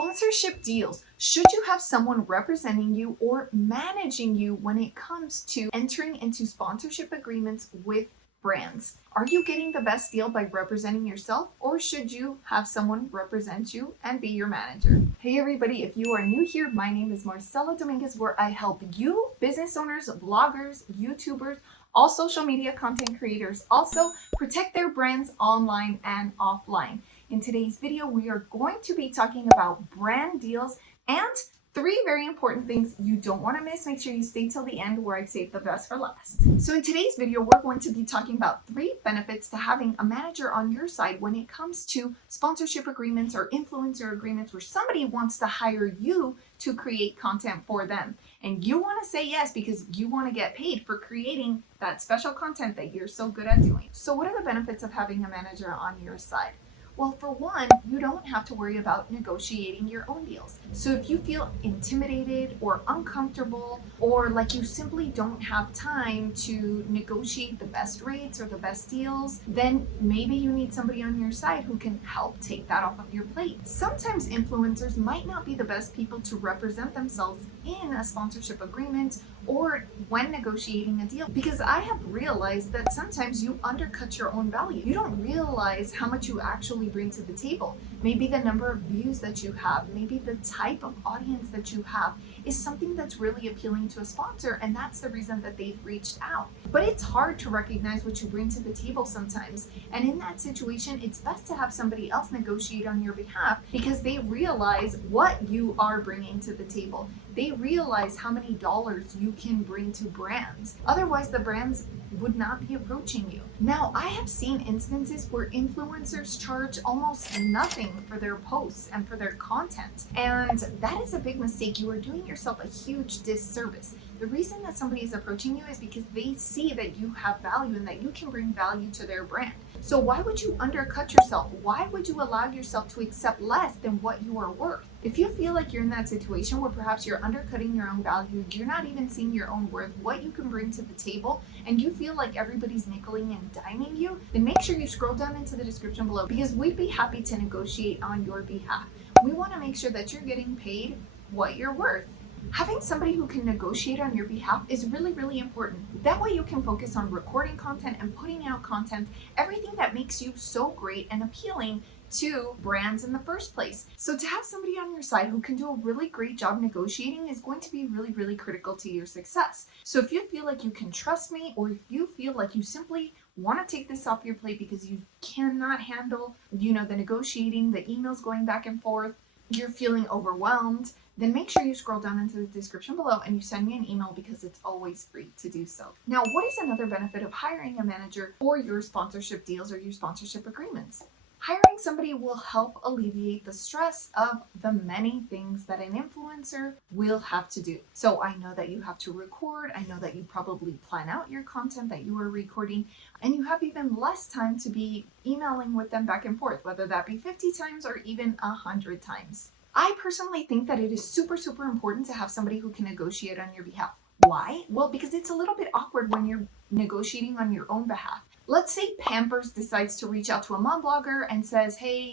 Sponsorship deals. Should you have someone representing you or managing you when it comes to entering into sponsorship agreements with brands? Are you getting the best deal by representing yourself, or should you have someone represent you and be your manager? Hey everybody, if you are new here, my name is Marcella Dominguez, where I help you, business owners, vloggers, YouTubers, all social media content creators, also protect their brands online and offline. In today's video, we are going to be talking about brand deals and 3 very important things you don't want to miss. Make sure you stay till the end, where I save the best for last. So in today's video, we're going to be talking about 3 benefits to having a manager on your side when it comes to sponsorship agreements or influencer agreements where somebody wants to hire you to create content for them. And you want to say yes because you want to get paid for creating that special content that you're so good at doing. So what are the benefits of having a manager on your side? Well, for one, you don't have to worry about negotiating your own deals. So if you feel intimidated or uncomfortable, or like you simply don't have time to negotiate the best rates or the best deals, then maybe you need somebody on your side who can help take that off of your plate. Sometimes influencers might not be the best people to represent themselves in a sponsorship agreement or when negotiating a deal, because I have realized that sometimes you undercut your own value. You don't realize how much you actually bring to the table. Maybe the number of views that you have, maybe the type of audience that you have is something that's really appealing to a sponsor, and that's the reason that they've reached out. But it's hard to recognize what you bring to the table sometimes, and in that situation, it's best to have somebody else negotiate on your behalf because they realize what you are bringing to the table. They realize how many dollars you can bring to brands. Otherwise, the brands would not be approaching you. Now, I have seen instances where influencers charge almost nothing for their posts and for their content. And that is a big mistake. You are doing yourself a huge disservice. The reason that somebody is approaching you is because they see that you have value and that you can bring value to their brand. So why would you undercut yourself? Why would you allow yourself to accept less than what you are worth? If you feel like you're in that situation where perhaps you're undercutting your own value, you're not even seeing your own worth, what you can bring to the table, and you feel like everybody's nickeling and diming you, then make sure you scroll down into the description below, because we'd be happy to negotiate on your behalf. We want to make sure that you're getting paid what you're worth. Having somebody who can negotiate on your behalf is really, really important. That way you can focus on recording content and putting out content, everything that makes you so great and appealing to brands in the first place. So to have somebody on your side who can do a really great job negotiating is going to be really, really critical to your success. So if you feel like you can trust me, or if you feel like you simply want to take this off your plate because you cannot handle, the negotiating, the emails going back and forth, you're feeling overwhelmed, then make sure you scroll down into the description below and you send me an email, because it's always free to do so. Now, what is another benefit of hiring a manager for your sponsorship deals or your sponsorship agreements? Hiring somebody will help alleviate the stress of the many things that an influencer will have to do. So I know that you have to record. I know that you probably plan out your content that you are recording, and you have even less time to be emailing with them back and forth, whether that be 50 times or even 100 times. I personally think that it is super, super important to have somebody who can negotiate on your behalf. Why? Well, because it's a little bit awkward when you're negotiating on your own behalf. Let's say Pampers decides to reach out to a mom blogger and says, hey,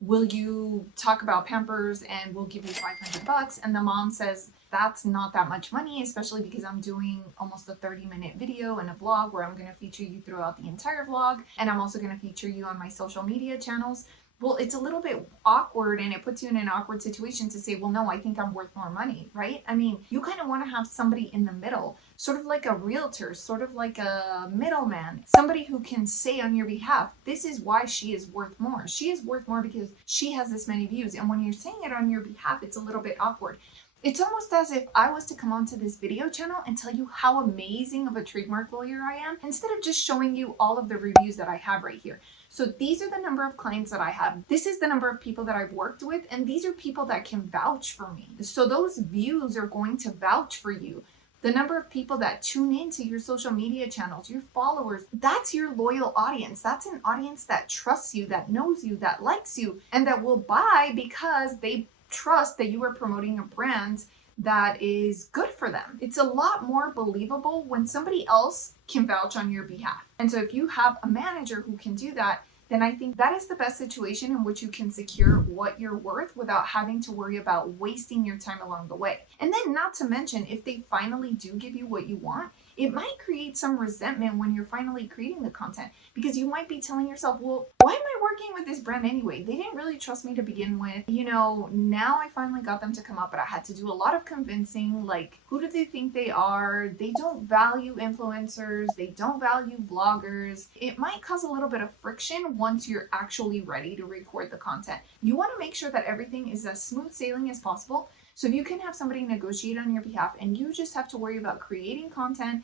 will you talk about Pampers and we'll give you $500? And the mom says, that's not that much money, especially because I'm doing almost a 30-minute video and a vlog where I'm going to feature you throughout the entire vlog. And I'm also going to feature you on my social media channels. Well, it's a little bit awkward, and it puts you in an awkward situation to say, well, no, I think I'm worth more money, right? I mean, you kind of want to have somebody in the middle, sort of like a realtor, sort of like a middleman, somebody who can say on your behalf, this is why she is worth more. She is worth more because she has this many views. And when you're saying it on your behalf, it's a little bit awkward. It's almost as if I was to come onto this video channel and tell you how amazing of a trademark lawyer I am, instead of just showing you all of the reviews that I have right here. So these are the number of clients that I have. This is the number of people that I've worked with, and these are people that can vouch for me. So those views are going to vouch for you. The number of people that tune into your social media channels, your followers, that's your loyal audience. That's an audience that trusts you, that knows you, that likes you, and that will buy because they trust that you are promoting a brand that is good for them. It's a lot more believable when somebody else can vouch on your behalf. And so if you have a manager who can do that, then I think that is the best situation in which you can secure what you're worth without having to worry about wasting your time along the way. And then, not to mention, if they finally do give you what you want, it might create some resentment when you're finally creating the content, because you might be telling yourself, well, why am I working with this brand anyway? They didn't really trust me to begin with. Now I finally got them to come up, but I had to do a lot of convincing. Like, who do they think they are? They don't value influencers. They don't value vloggers. It might cause a little bit of friction once you're actually ready to record the content. You want to make sure that everything is as smooth sailing as possible. So if you can have somebody negotiate on your behalf and you just have to worry about creating content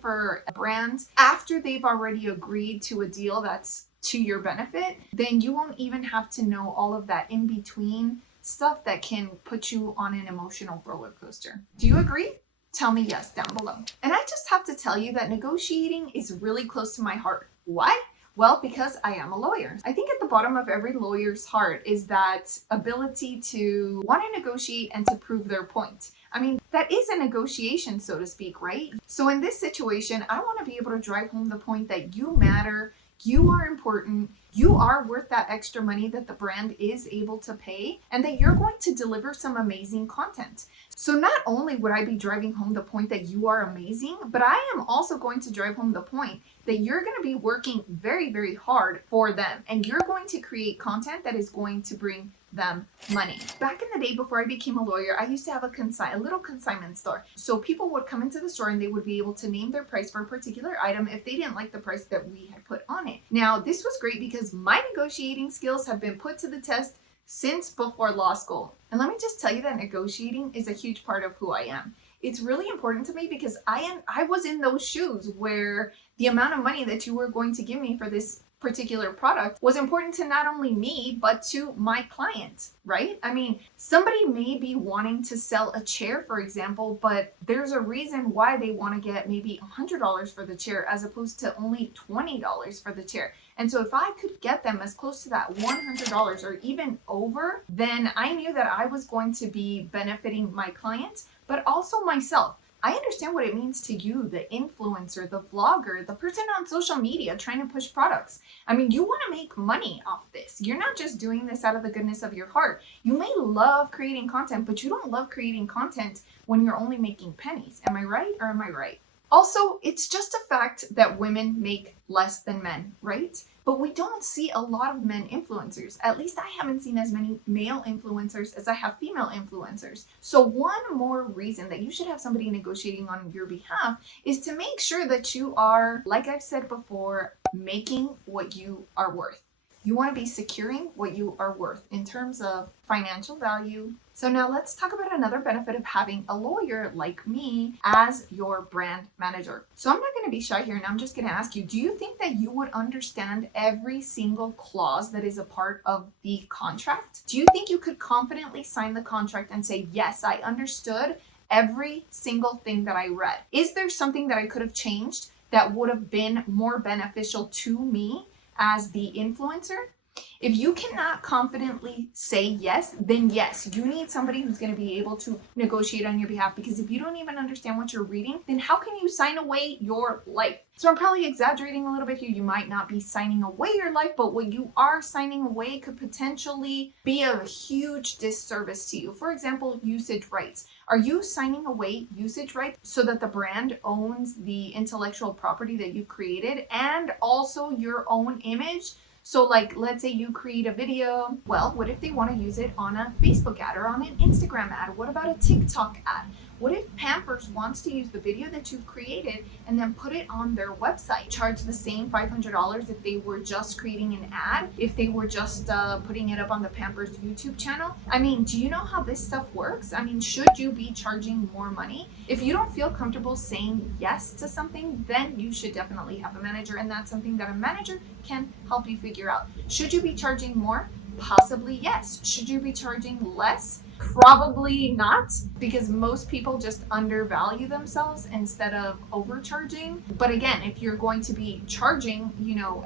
for a brand after they've already agreed to a deal that's to your benefit, then you won't even have to know all of that in between stuff that can put you on an emotional roller coaster. Do you agree? Tell me yes down below. And I just have to tell you that negotiating is really close to my heart. Why? Well, because I am a lawyer. I think at the bottom of every lawyer's heart is that ability to want to negotiate and to prove their point. I mean, that is a negotiation, so to speak, right? So in this situation, I want to be able to drive home the point that you matter, you are important, you are worth that extra money that the brand is able to pay, and that you're going to deliver some amazing content. So not only would I be driving home the point that you are amazing, but I am also going to drive home the point that you're going to be working very, very hard for them, and you're going to create content that is going to bring them money. Back in the day before I became a lawyer, I used to have a little consignment store. So people would come into the store and they would be able to name their price for a particular item if they didn't like the price that we had put on it. Now, this was great because my negotiating skills have been put to the test since before law school. And let me just tell you that negotiating is a huge part of who I am. It's really important to me because I was in those shoes where the amount of money that you were going to give me for this particular product was important to not only me, but to my client, right? I mean, somebody may be wanting to sell a chair, for example, but there's a reason why they want to get maybe $100 for the chair as opposed to only $20 for the chair. And so if I could get them as close to that $100 or even over, then I knew that I was going to be benefiting my client, but also myself. I understand what it means to you, the influencer, the vlogger, the person on social media trying to push products. I mean, you want to make money off this. You're not just doing this out of the goodness of your heart. You may love creating content, but you don't love creating content when you're only making pennies. Am I right or am I right? Also, it's just a fact that women make less than men, right? But we don't see a lot of men influencers. At least I haven't seen as many male influencers as I have female influencers. So one more reason that you should have somebody negotiating on your behalf is to make sure that you are, like I've said before, making what you are worth. You want to be securing what you are worth in terms of financial value. So now let's talk about another benefit of having a lawyer like me as your brand manager. So I'm not going to be shy here and I'm just going to ask you, do you think that you would understand every single clause that is a part of the contract? Do you think you could confidently sign the contract and say, yes, I understood every single thing that I read? Is there something that I could have changed that would have been more beneficial to me as the influencer? If you cannot confidently say yes, then yes, you need somebody who's going to be able to negotiate on your behalf, because if you don't even understand what you're reading, then how can you sign away your life? So I'm probably exaggerating a little bit here. You might not be signing away your life, but what you are signing away could potentially be a huge disservice to you. For example, usage rights. Are you signing away usage rights so that the brand owns the intellectual property that you created and also your own image? So like, let's say you create a video. Well, what if they want to use it on a Facebook ad or on an Instagram ad? What about a TikTok ad? What if Pampers wants to use the video that you've created and then put it on their website? Charge the same $500 if they were just creating an ad, if they were just putting it up on the Pampers YouTube channel? I mean, do you know how this stuff works? I mean, should you be charging more money? If you don't feel comfortable saying yes to something, then you should definitely have a manager, and that's something that a manager can help you figure out. Should you be charging more? Possibly yes. Should you be charging less? Probably not, because most people just undervalue themselves instead of overcharging. But again, if you're going to be charging,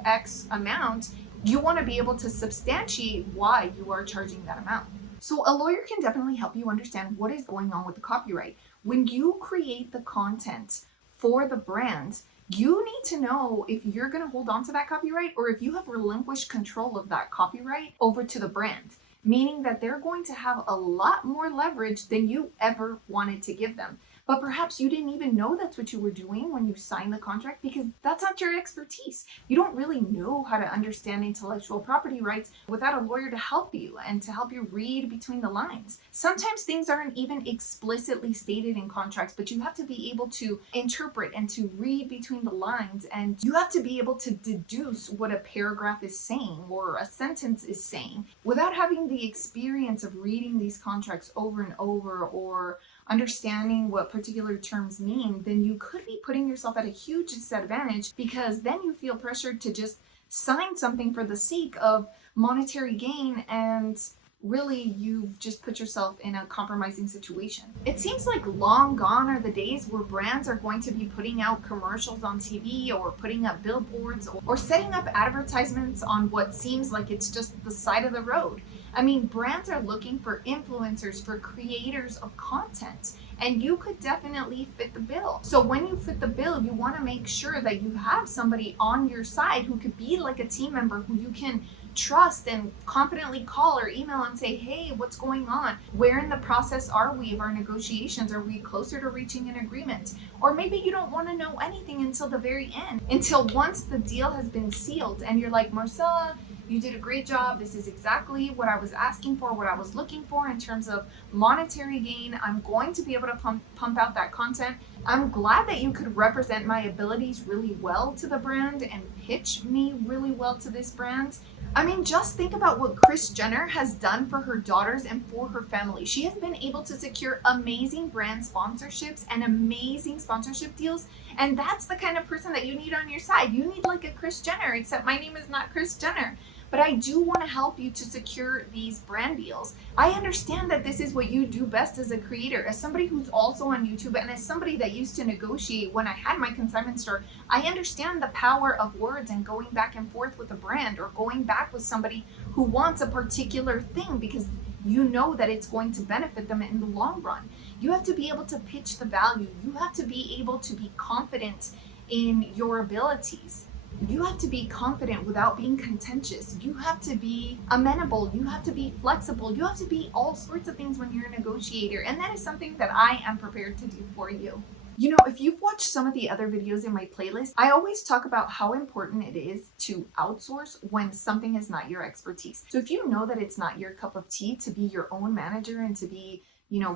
X amount, you want to be able to substantiate why you are charging that amount. So a lawyer can definitely help you understand what is going on with the copyright. When you create the content for the brand, You need to know if you're going to hold on to that copyright or if you have relinquished control of that copyright over to the brand, meaning that they're going to have a lot more leverage than you ever wanted to give them. But perhaps you didn't even know that's what you were doing when you signed the contract because that's not your expertise. You don't really know how to understand intellectual property rights without a lawyer to help you and to help you read between the lines. Sometimes things aren't even explicitly stated in contracts, but you have to be able to interpret and to read between the lines, and you have to be able to deduce what a paragraph is saying or a sentence is saying without having the experience of reading these contracts over and over or understanding what particular terms mean. Then you could be putting yourself at a huge disadvantage because then you feel pressured to just sign something for the sake of monetary gain, and really you've just put yourself in a compromising situation. It seems like long gone are the days where brands are going to be putting out commercials on TV or putting up billboards or setting up advertisements on what seems like it's just the side of the road. I mean, brands are looking for influencers, for creators of content, and you could definitely fit the bill. So when you fit the bill, you want to make sure that you have somebody on your side who could be like a team member who you can trust and confidently call or email and say, hey, what's going on? Where in the process are we of our negotiations? Are we closer to reaching an agreement? Or maybe you don't want to know anything until the very end, until once the deal has been sealed and you're like, Marcella, you did a great job. This is exactly what I was asking for, what I was looking for in terms of monetary gain. I'm going to be able to pump out that content. I'm glad that you could represent my abilities really well to the brand and pitch me really well to this brand. I mean, just think about what Kris Jenner has done for her daughters and for her family. She has been able to secure amazing brand sponsorships and amazing sponsorship deals. And that's the kind of person that you need on your side. You need like a Kris Jenner, except my name is not Kris Jenner. But I do want to help you to secure these brand deals. I understand that this is what you do best as a creator, as somebody who's also on YouTube, and as somebody that used to negotiate when I had my consignment store. I understand the power of words and going back and forth with a brand or going back with somebody who wants a particular thing because you know that it's going to benefit them in the long run. You have to be able to pitch the value. You have to be able to be confident in your abilities. You have to be confident without being contentious. You have to be amenable. You have to be flexible. You have to be all sorts of things when you're a negotiator. And that is something that I am prepared to do for you. You know, if you've watched some of the other videos in my playlist, I always talk about how important it is to outsource when something is not your expertise. So if you know that it's not your cup of tea to be your own manager and to be,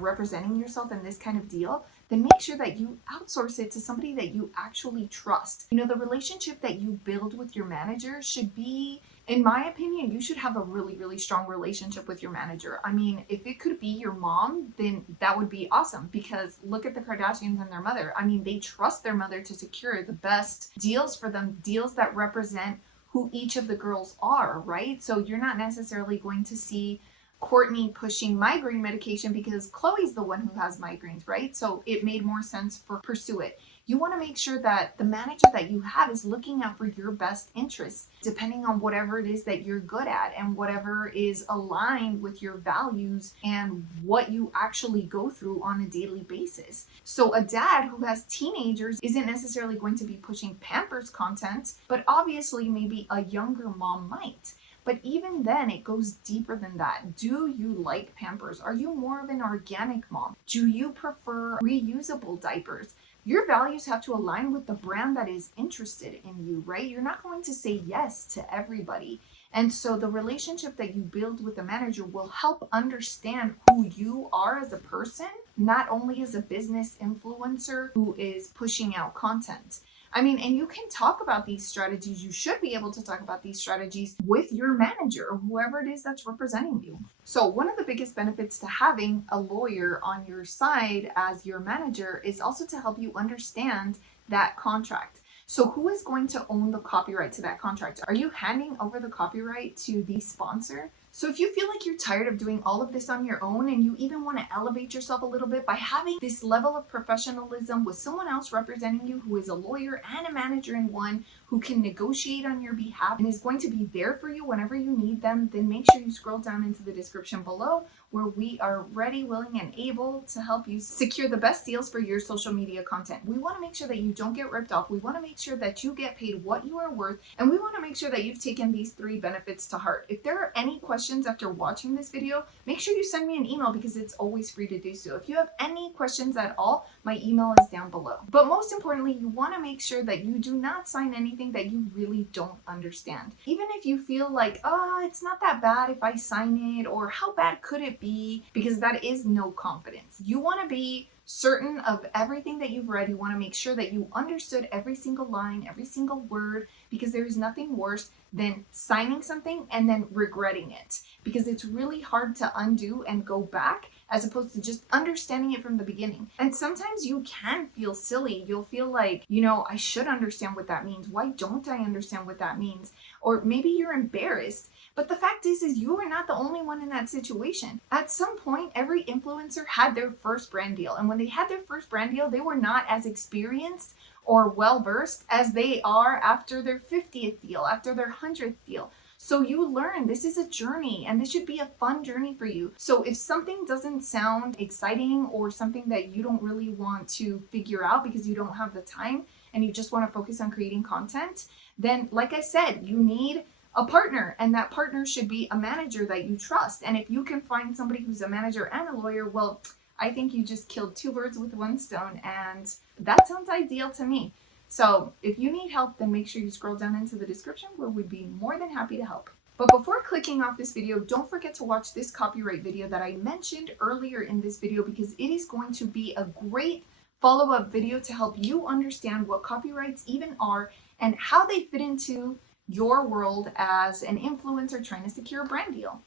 representing yourself in this kind of deal, then make sure that you outsource it to somebody that you actually trust. The relationship that you build with your manager should be, in my opinion, you should have a really, really strong relationship with your manager. I mean, if it could be your mom, then that would be awesome, because look at the Kardashians and their mother. I mean, they trust their mother to secure the best deals for them, deals that represent who each of the girls are, right? So you're not necessarily going to see Courtney pushing migraine medication because Khloe's the one who has migraines, right? So it made more sense for pursue it. You want to make sure that the manager that you have is looking out for your best interests, depending on whatever it is that you're good at and whatever is aligned with your values and what you actually go through on a daily basis. So a dad who has teenagers isn't necessarily going to be pushing Pampers content, but obviously maybe a younger mom might. But even then, it goes deeper than that. Do you like Pampers? Are you more of an organic mom? Do you prefer reusable diapers? Your values have to align with the brand that is interested in you, right? You're not going to say yes to everybody. And so the relationship that you build with the manager will help understand who you are as a person, not only as a business influencer who is pushing out content. I mean, and you can talk about these strategies. You should be able to talk about these strategies with your manager or whoever it is that's representing you. So one of the biggest benefits to having a lawyer on your side as your manager is also to help you understand that contract. So who is going to own the copyright to that contract? Are you handing over the copyright to the sponsor? So if you feel like you're tired of doing all of this on your own and you even want to elevate yourself a little bit by having this level of professionalism with someone else representing you who is a lawyer and a manager in one, who can negotiate on your behalf and is going to be there for you whenever you need them, then make sure you scroll down into the description below where we are ready, willing, and able to help you secure the best deals for your social media content. We want to make sure that you don't get ripped off. We want to make sure that you get paid what you are worth, and we want to make sure that you've taken these 3 benefits to heart. If there are any questions after watching this video, make sure you send me an email because it's always free to do so. If you have any questions at all, my email is down below. But most importantly, you want to make sure that you do not sign anything that you really don't understand. Even if you feel like, oh, it's not that bad if I sign it, or how bad could it be? Because that is no confidence. You want to be certain of everything that you've read. You want to make sure that you understood every single line, every single word, because there is nothing worse than signing something and then regretting it, because it's really hard to undo and go back as opposed to just understanding it from the beginning. And sometimes you can feel silly. You'll feel like, I should understand what that means. Why don't I understand what that means? Or maybe you're embarrassed. But the fact is you are not the only one in that situation. At some point, every influencer had their first brand deal. And when they had their first brand deal, they were not as experienced or well-versed as they are after their 50th deal, after their 100th deal. So you learn, this is a journey, and this should be a fun journey for you. So if something doesn't sound exciting or something that you don't really want to figure out because you don't have the time and you just want to focus on creating content, then like I said, you need a partner, and that partner should be a manager that you trust. And if you can find somebody who's a manager and a lawyer, well, I think you just killed 2 birds with 1 stone, and that sounds ideal to me. So if you need help, then make sure you scroll down into the description where we'd be more than happy to help. But before clicking off this video, don't forget to watch this copyright video that I mentioned earlier in this video, because it is going to be a great follow-up video to help you understand what copyrights even are and how they fit into your world as an influencer trying to secure a brand deal.